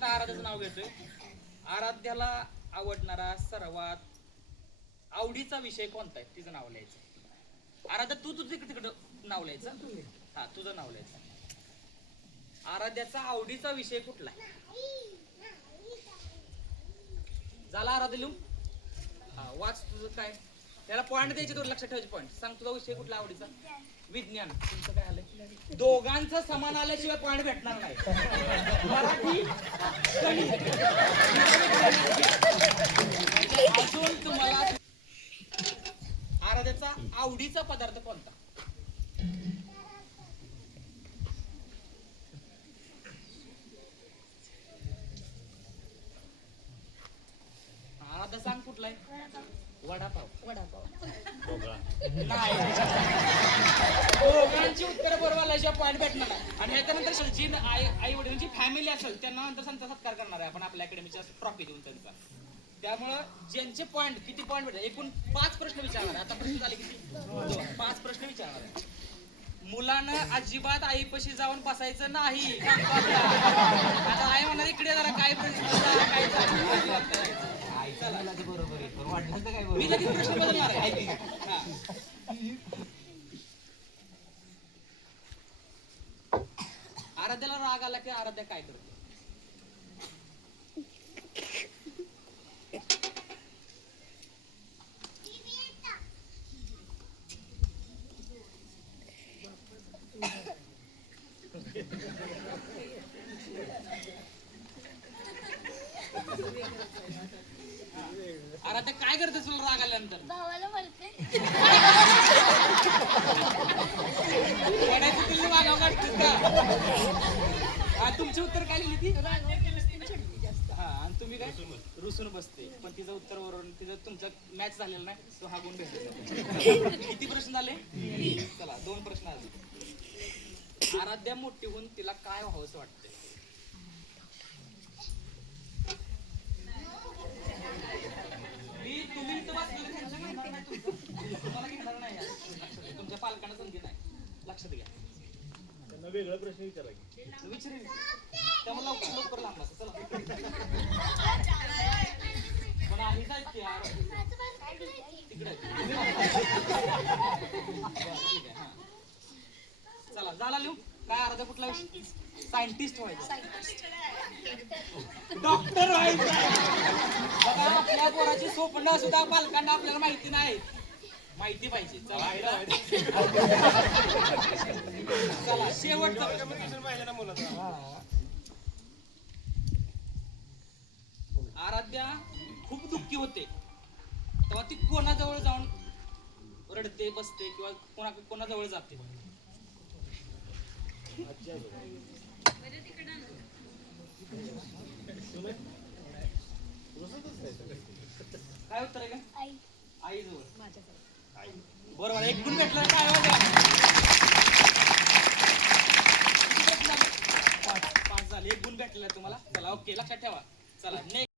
आता आराध्याचं नाव घेतोय. आराध्याला आवडणारा सर्वात आवडीचा विषय कोणता आहे तिचं नाव लिहायचं. आराध्या तू तुझं तिकडं नाव लिहायचं. हा तुझं नाव लिहायचं. आराध्याचा आवडीचा विषय कुठला आहे? झाला आराध्या लिहून? हा वाच तुझं काय. त्याला पॉइंट द्यायचे, तो लक्षात ठेवायचे पॉइंट. सांग तुझा विषय कुठला आवडीचा? विज्ञान. तुमचं काय आलंय? दोघांचं समान आल्याशिवाय पॉइंट भेटणार नाही. मराठी अजून तुम्हाला आराध्याचा आवडीचा पदार्थ कोणता? आराध्या सांग कुठला आहे? वडापाव. वडापाव नाही. दोघांची उत्तर बरोबर आल्याशिवाय पॉइंट भेटणार नाही. आणि याच्यानंतर जी आई वडिलांची फॅमिली असेल त्यांना नंतर त्यांचा सत्कार करणार आहे आपण आपल्या अकॅडमीच्या ट्रॉफी देऊन त्यांचा. त्यामुळं ज्यांचे पॉइंट किती पॉइंट भेटले, एकूण 5 प्रश्न विचारणार आहे. आता प्रश्न झाले किती? 5 प्रश्न विचारणार आहे. मुलानं अजिबात आईपाशी जाऊन बसायचं नाही. आता आई म्हणणार इकडे जरा काय प्रश्न काय बरोबर आहे. मी लगेच प्रश्न बदलणार आहे. आराध्याला राग आला की आराध्या काय करते? आराध्या काय करते तुला राग आल्यानंतर? भावाला बोलते. तुला वागाव काढतेस का? तुमची उत्तर काय लिहिली ती? हा आणि तुम्ही काय? रुसून बसते. पण तिचं उत्तर वरून तिचं तुमचा मॅच झालेला नाही, तो हा गुण भेटतो. किती प्रश्न झाले? चला 2 प्रश्न आले. आराध्या मोठी होऊन तिला काय व्हावं असं वाटतंय? तुम्ही इथं बसलेले त्यांच्या घेणार नाही, तुम्हाला घेणार नाही. तुमच्या पालकांना संधी नाही. लक्षात घ्या. त्यांना वेगळा प्रश्न विचारा की. विचारेल त्यामुळे लवकर लांब असं. चला पण आहे काय की तिकडे. चला झाला लिहू. काय अर्धा कुठला विषय? सायंटिस्ट व्हायचं. डॉक्टर व्हायचं. बघा आपल्या पोराची स्वप्न सुद्धा पालकांना आपल्याला माहिती नाही. माहिती पाहिजे. चला शेवटचा आराध्या खूप दुःखी होते तेव्हा ती कोणाजवळ जाऊन रडते बसते किंवा कोणाजवळ जाते? काय उत्तर आहे का? आई जवळ. बरोबर. 1 गुण भेटला. काय 5 झाले. 1 गुण भेटलेला तुम्हाला. चला ओके लक्षात ठेवा. चला नेक्स्ट.